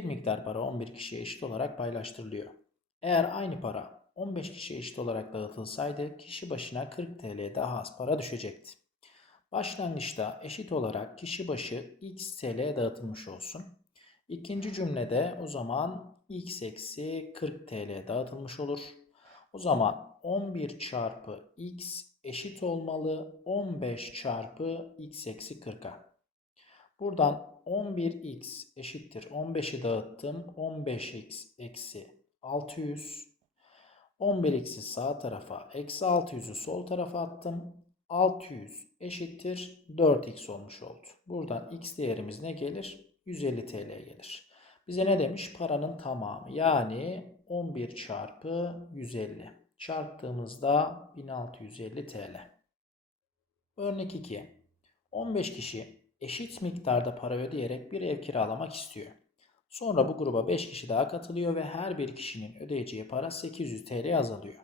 Bir miktar para 11 kişiye eşit olarak paylaştırılıyor. Eğer aynı para 15 kişiye eşit olarak dağıtılsaydı kişi başına 40 TL daha az para düşecekti. Başlangıçta eşit olarak kişi başı x TL dağıtılmış olsun. İkinci cümlede o zaman x eksi 40 TL dağıtılmış olur. O zaman 11 çarpı x eşit olmalı 15 çarpı x eksi 40'a. Buradan 11x eşittir 15'i dağıttım 15x eksi 600 11x'i sağ tarafa eksi 600'ü sol tarafa attım 600 eşittir 4x olmuş oldu. Buradan x değerimiz ne gelir? 150 TL gelir. Bize ne demiş? Paranın tamamı yani 11 çarpı 150 çarptığımızda 1650 TL. Örnek 2. 15 kişi eşit miktarda para ödeyerek bir ev kiralamak istiyor. Sonra bu gruba 5 kişi daha katılıyor ve her bir kişinin ödeyeceği para 800 TL azalıyor.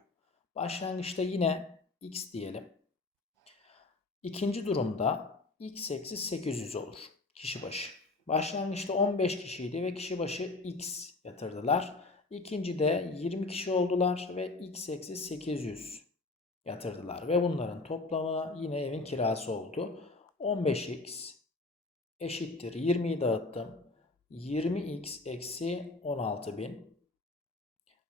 Başlangıçta yine x diyelim. İkinci durumda x eksi 800 olur kişi başı. Başlangıçta 15 kişiydi ve kişi başı x yatırdılar. İkinci de 20 kişi oldular ve x eksi 800 yatırdılar. Ve bunların toplamı yine evin kirası oldu. 15x eşittir 20'yi dağıttım. 20x eksi 16.000.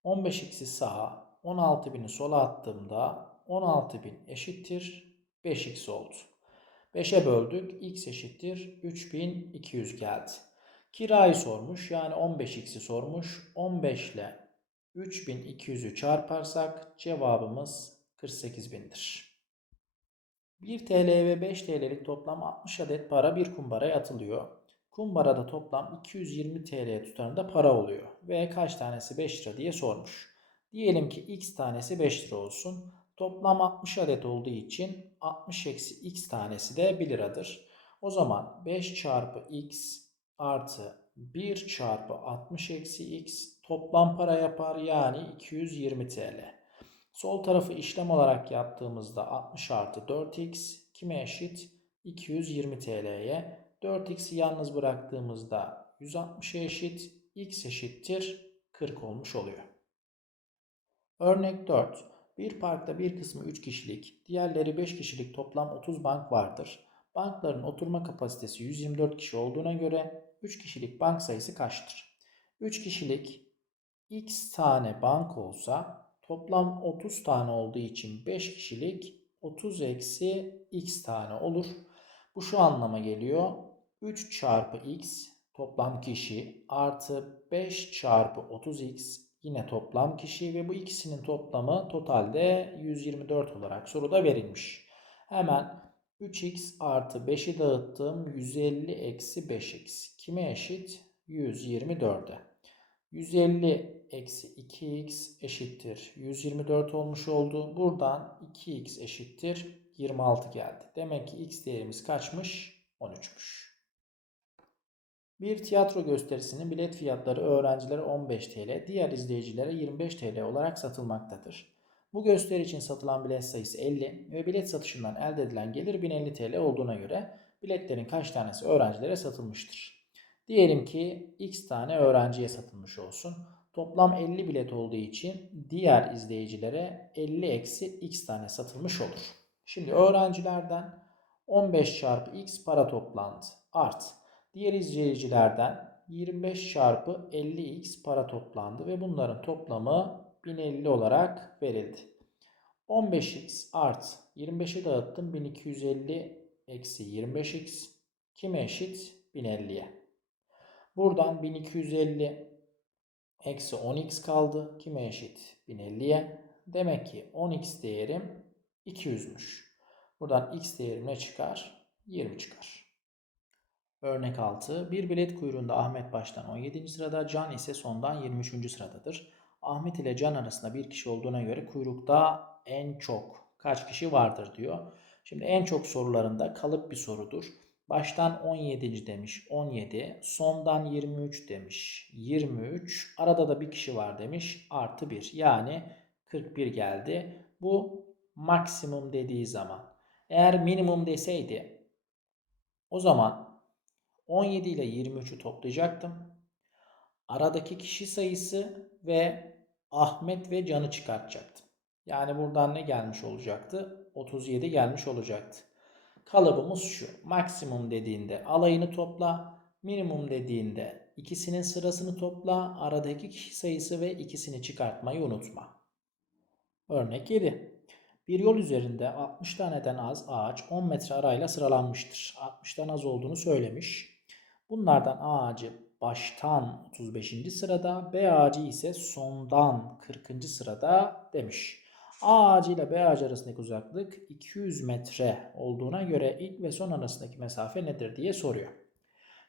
15x'i sağa 16.000'i sola attığımda 16.000 eşittir 5x oldu. 5'e böldük. x eşittir 3200 geldi. Kirayı sormuş yani 15x'i sormuş. 15 ile 3200'ü çarparsak cevabımız 48.000'dir. 1 TL ve 5 TL'lik toplam 60 adet para bir kumbaraya atılıyor. Kumbarada toplam 220 TL tutarında para oluyor. Ve kaç tanesi 5 lira diye sormuş. Diyelim ki x tanesi 5 lira olsun. Toplam 60 adet olduğu için 60 eksi x tanesi de 1 liradır. O zaman 5 çarpı x artı 1 çarpı 60 eksi x toplam para yapar yani 220 TL. Sol tarafı işlem olarak yaptığımızda 60 artı 4x kime eşit? 220 TL'ye. 4x'i yalnız bıraktığımızda 160'a eşit. x eşittir 40 olmuş oluyor. Örnek 4. Bir parkta bir kısmı 3 kişilik, diğerleri 5 kişilik toplam 30 bank vardır. Bankların oturma kapasitesi 124 kişi olduğuna göre 3 kişilik bank sayısı kaçtır? 3 kişilik x tane bank olsa toplam 30 tane olduğu için 5 kişilik 30 eksi x tane olur. Bu şu anlama geliyor. 3 çarpı x toplam kişi artı 5 çarpı 30x yine toplam kişi ve bu ikisinin toplamı totalde 124 olarak soruda verilmiş. Hemen 3x artı 5'i dağıttım. 150 eksi 5x. Kime eşit? 124'e. 150 eksi 2x eşittir. 124 olmuş oldu. Buradan 2x eşittir. 26 geldi. Demek ki x değerimiz kaçmış? 13'müş. Bir tiyatro gösterisinin bilet fiyatları öğrencilere 15 TL, diğer izleyicilere 25 TL olarak satılmaktadır. Bu gösteri için satılan bilet sayısı 50 ve bilet satışından elde edilen gelir 1050 TL olduğuna göre biletlerin kaç tanesi öğrencilere satılmıştır? Diyelim ki x tane öğrenciye satılmış olsun. Toplam 50 bilet olduğu için diğer izleyicilere 50 eksi x tane satılmış olur. Şimdi öğrencilerden 15 çarpı x para toplandı. Art. Diğer izleyicilerden 25 çarpı 50x para toplandı ve bunların toplamı 1050 olarak verildi. 15x art 25'i dağıttım 1250 eksi 25x kime eşit 1050'ye. Buradan 1250 eksi 10x kaldı kime eşit 1050'ye. Demek ki 10x değerim 200'müş. Buradan x değerim ne çıkar? 20 çıkar. Örnek 6. Bir bilet kuyruğunda Ahmet baştan 17. sırada, Can ise sondan 23. sıradadır. Ahmet ile Can arasında bir kişi olduğuna göre kuyrukta en çok kaç kişi vardır diyor. Şimdi en çok sorularında kalıp bir sorudur. Baştan 17. demiş 17, sondan 23 demiş 23, arada da bir kişi var demiş artı 1 yani 41 geldi. Bu maksimum dediği zaman. Eğer minimum deseydi o zaman 17 ile 23'ü toplayacaktım. aradaki kişi sayısı ve Ahmet ve Can'ı çıkartacaktım. Yani buradan ne gelmiş olacaktı? 37 gelmiş olacaktı. Kalıbımız şu. Maksimum dediğinde alayını topla. Minimum dediğinde ikisinin sırasını topla. Aradaki kişi sayısı ve ikisini çıkartmayı unutma. Örnek 7. Bir yol üzerinde 60 taneden az ağaç 10 metre arayla sıralanmıştır. 60'tan az olduğunu söylemiş. Bunlardan ağacı baştan 35. sırada, B ağacı ise sondan 40. sırada demiş. A ağacı ile B ağacı arasındaki uzaklık 200 metre olduğuna göre ilk ve son arasındaki mesafe nedir diye soruyor.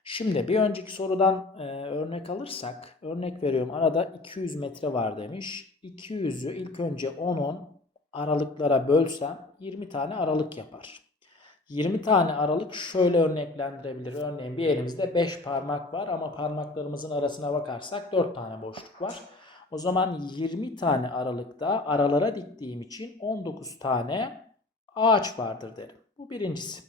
Şimdi bir önceki sorudan e, örnek alırsak, örnek veriyorum arada 200 metre var demiş. 200'ü ilk önce 10'un aralıklara bölsem 20 tane aralık yapar. 20 tane aralık şöyle örneklendirebilir. Örneğin bir elimizde 5 parmak var ama parmaklarımızın arasına bakarsak 4 tane boşluk var. O zaman 20 tane aralıkta aralara diktiğim için 19 tane ağaç vardır derim. Bu birincisi.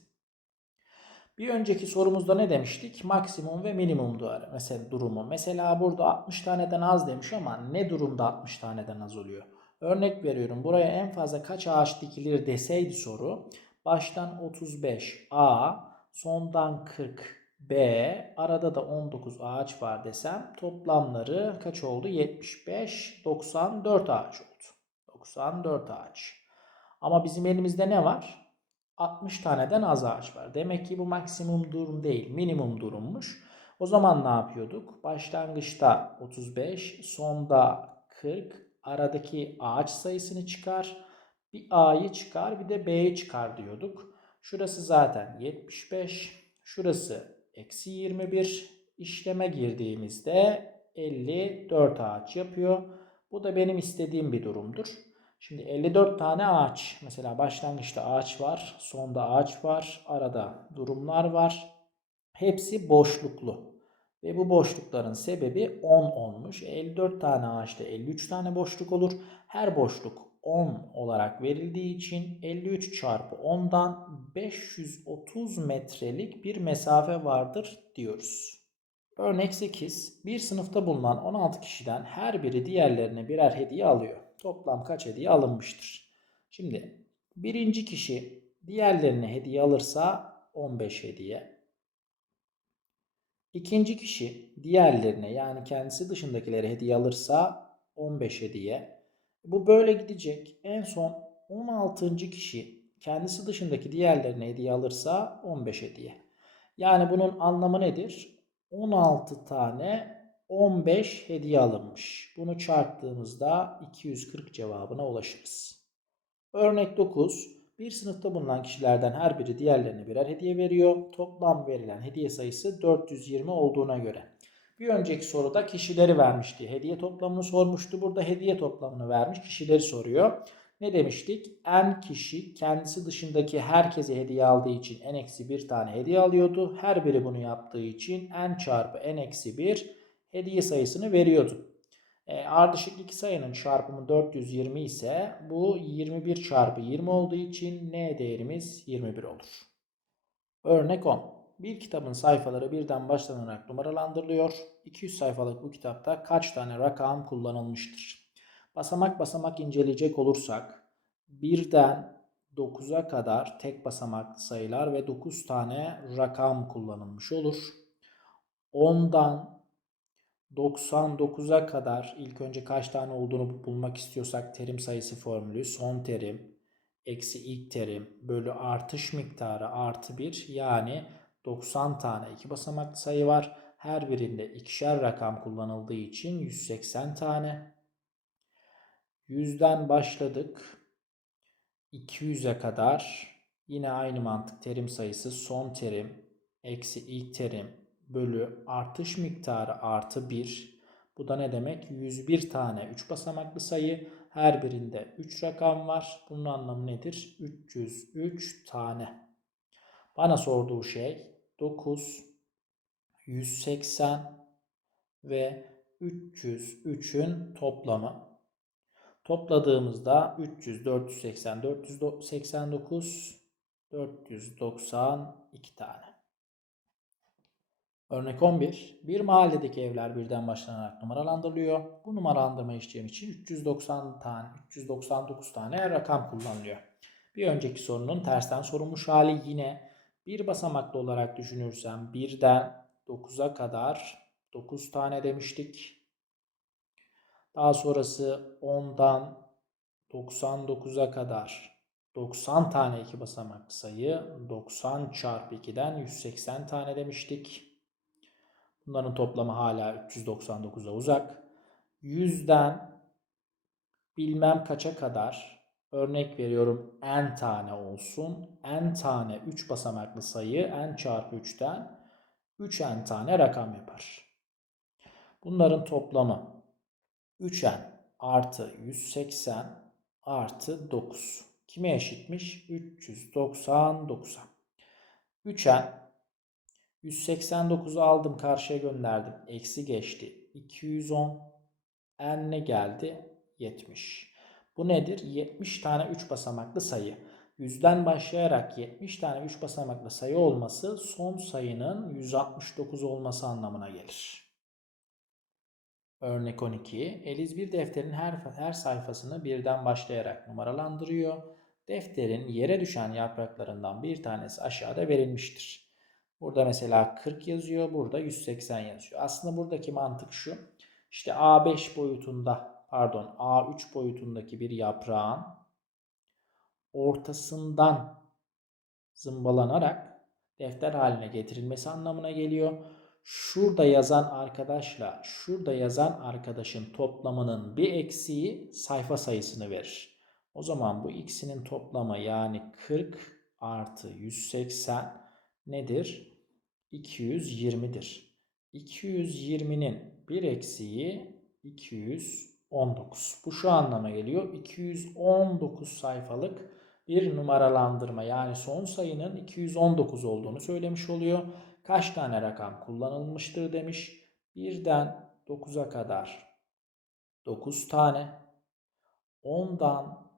Bir önceki sorumuzda ne demiştik? Maksimum ve minimum mesela durumu. Mesela burada 60 taneden az demiş ama ne durumda 60 taneden az oluyor? Örnek veriyorum. Buraya en fazla kaç ağaç dikilir deseydi soru. Baştan 35 A, sondan 40 B, arada da 19 ağaç var desem toplamları kaç oldu? 75, 94 ağaç oldu. 94 ağaç. Ama bizim elimizde ne var? 60 taneden az ağaç var. Demek ki bu maksimum durum değil, minimum durummuş. O zaman ne yapıyorduk? Başlangıçta 35, sonda 40, aradaki ağaç sayısını çıkar. Bir A'yı çıkar, bir de B'yi çıkar diyorduk. Şurası zaten 75, şurası eksi 21 işleme girdiğimizde 54 ağaç yapıyor. Bu da benim istediğim bir durumdur. Şimdi 54 tane ağaç. Mesela başlangıçta ağaç var, sonda ağaç var, arada durumlar var. Hepsi boşluklu. Ve bu boşlukların sebebi 10 olmuş. 54 tane ağaçta 53 tane boşluk olur. Her boşluk 10 olarak verildiği için 53 çarpı 10'dan 530 metrelik bir mesafe vardır diyoruz. Örnek 8. Bir sınıfta bulunan 16 kişiden her biri diğerlerine birer hediye alıyor. Toplam kaç hediye alınmıştır? Şimdi birinci kişi diğerlerine hediye alırsa 15 hediye. İkinci kişi diğerlerine yani kendisi dışındakilere hediye alırsa 15 hediye. Bu böyle gidecek. En son 16. kişi kendisi dışındaki diğerlerine hediye alırsa 15 hediye. Yani bunun anlamı nedir? 16 tane 15 hediye alınmış. Bunu çarptığımızda 240 cevabına ulaşırız. Örnek 9. Bir sınıfta bulunan kişilerden her biri diğerlerine birer hediye veriyor. Toplam verilen hediye sayısı 420 olduğuna göre bir önceki soruda kişileri vermişti. Hediye toplamını sormuştu. Burada hediye toplamını vermiş. Kişileri soruyor. Ne demiştik? En kişi kendisi dışındaki herkese hediye aldığı için en eksi bir tane hediye alıyordu. Her biri bunu yaptığı için en çarpı en eksi bir hediye sayısını veriyordu. E, ardışık iki sayının çarpımı 420 ise bu 21 çarpı 20 olduğu için n değerimiz 21 olur. Örnek 10. Bir kitabın sayfaları birden başlanarak numaralandırılıyor. 200 sayfalık bu kitapta kaç tane rakam kullanılmıştır? Basamak basamak inceleyecek olursak birden 9'a kadar tek basamaklı sayılar ve 9 tane rakam kullanılmış olur. 10'dan 99'a kadar ilk önce kaç tane olduğunu bulmak istiyorsak terim sayısı formülü son terim eksi ilk terim bölü artış miktarı artı 1 yani 90 tane iki basamaklı sayı var. Her birinde ikişer rakam kullanıldığı için 180 tane. 100'den başladık. 200'e kadar yine aynı mantık terim sayısı son terim eksi ilk terim bölü artış miktarı artı 1. Bu da ne demek? 101 tane 3 basamaklı sayı. Her birinde 3 rakam var. Bunun anlamı nedir? 303 tane. Bana sorduğu şey 9, 180 ve 303'ün toplamı. Topladığımızda 300, 480, 489, 492 tane. Örnek 11. Bir mahalledeki evler birden başlanarak numaralandırılıyor. Bu numaralandırma işlemi için 390 tane, 399 tane rakam kullanılıyor. Bir önceki sorunun tersten sorulmuş hali yine bir basamaklı olarak düşünürsem 1'den 9'a kadar 9 tane demiştik. Daha sonrası 10'dan 99'a kadar 90 tane iki basamaklı sayı 90 çarpı 2'den 180 tane demiştik. Bunların toplamı hala 399'a uzak. 100'den bilmem kaça kadar örnek veriyorum n tane olsun. n tane 3 basamaklı sayı n çarpı 3'ten 3n tane rakam yapar. Bunların toplamı 3n artı 180 artı 9. Kime eşitmiş? 399'a. 3n 189'u aldım karşıya gönderdim. Eksi geçti. 210. N ne geldi? 70. Bu nedir? 70 tane 3 basamaklı sayı. Yüzden başlayarak 70 tane 3 basamaklı sayı olması son sayının 169 olması anlamına gelir. Örnek 12. Eliz bir defterin her, her sayfasını birden başlayarak numaralandırıyor. Defterin yere düşen yapraklarından bir tanesi aşağıda verilmiştir. Burada mesela 40 yazıyor. Burada 180 yazıyor. Aslında buradaki mantık şu. İşte A5 boyutunda pardon A3 boyutundaki bir yaprağın ortasından zımbalanarak defter haline getirilmesi anlamına geliyor. Şurada yazan arkadaşla şurada yazan arkadaşın toplamının bir eksiği sayfa sayısını verir. O zaman bu ikisinin toplamı yani 40 artı 180 nedir? 220'dir. 220'nin bir eksiği 219. Bu şu anlama geliyor. 219 sayfalık bir numaralandırma yani son sayının 219 olduğunu söylemiş oluyor. Kaç tane rakam kullanılmıştır demiş. 1'den 9'a kadar 9 tane. 10'dan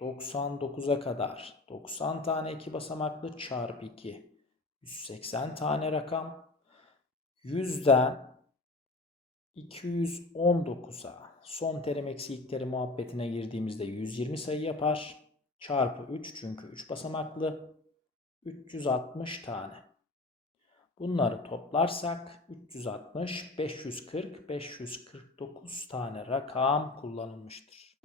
99'a kadar 90 tane iki basamaklı çarpı 2 180 tane rakam. 100'den 219'a son terim eksi ilk terim muhabbetine girdiğimizde 120 sayı yapar. Çarpı 3 çünkü 3 basamaklı. 360 tane. Bunları toplarsak 360, 540, 549 tane rakam kullanılmıştır.